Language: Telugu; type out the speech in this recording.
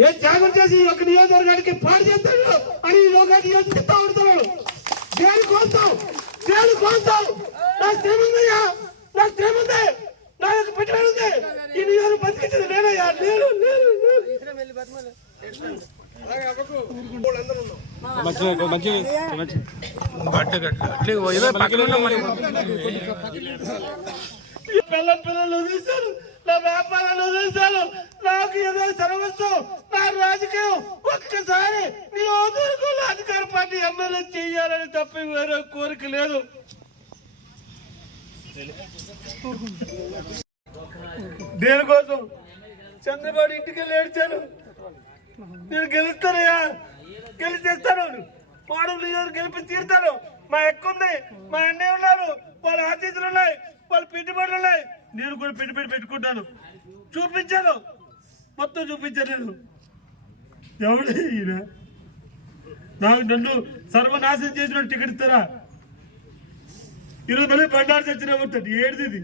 ఏ త్యాగం చేసి ఈ యొక్క నియోజకవర్గానికి పాడు చేస్తాడు అని ఈ లోకాన్ని యోచిస్తా ఉంటున్నాడు. దేని కోస్తావు నా శ్రమ ఉందయ్యా, నా శ్రమ ఉంది, నా యొక్క పెట్టుబడి ఉంది. ఈ నియోజకవర్గం బతికించదు నేనయ్యా, నేను పిల్లలు వదిలేశారు, నా వ్యాపారాలు వదిలేశారు, నాకు ఏదో సర్వస్వం, నా రాజకీయం. ఒక్కసారి నియోజకవర్గంలో అధికార పార్టీ ఎమ్మెల్యే చెయ్యాలని తప్ప వేరే కోరిక లేదు. దేనికోసం చంద్రబాబు ఇంటికి వెళ్ళి ఏడ్చాను. నేను గెలుస్తానయ్యా, గెలిచేస్తాను, మాడు గెలిపి తీరుతాను. మా ఎక్క ఉంది, మా అన్నయ్య ఉన్నారు, వాళ్ళ ఆశీస్సులు ఉన్నాయి, వాళ్ళ పెట్టుబడులు ఉన్నాయి. నేను కూడా పెట్టుబడి పెట్టుకుంటాను. చూపించాను, మొత్తం చూపించాను. నేను ఎవడు ఈయన నాకు నన్ను సర్వనాశనం చేసిన టికెట్ ఇస్తారా? ఈరోజు మళ్ళీ బండారు చచ్చిన ఏడుది.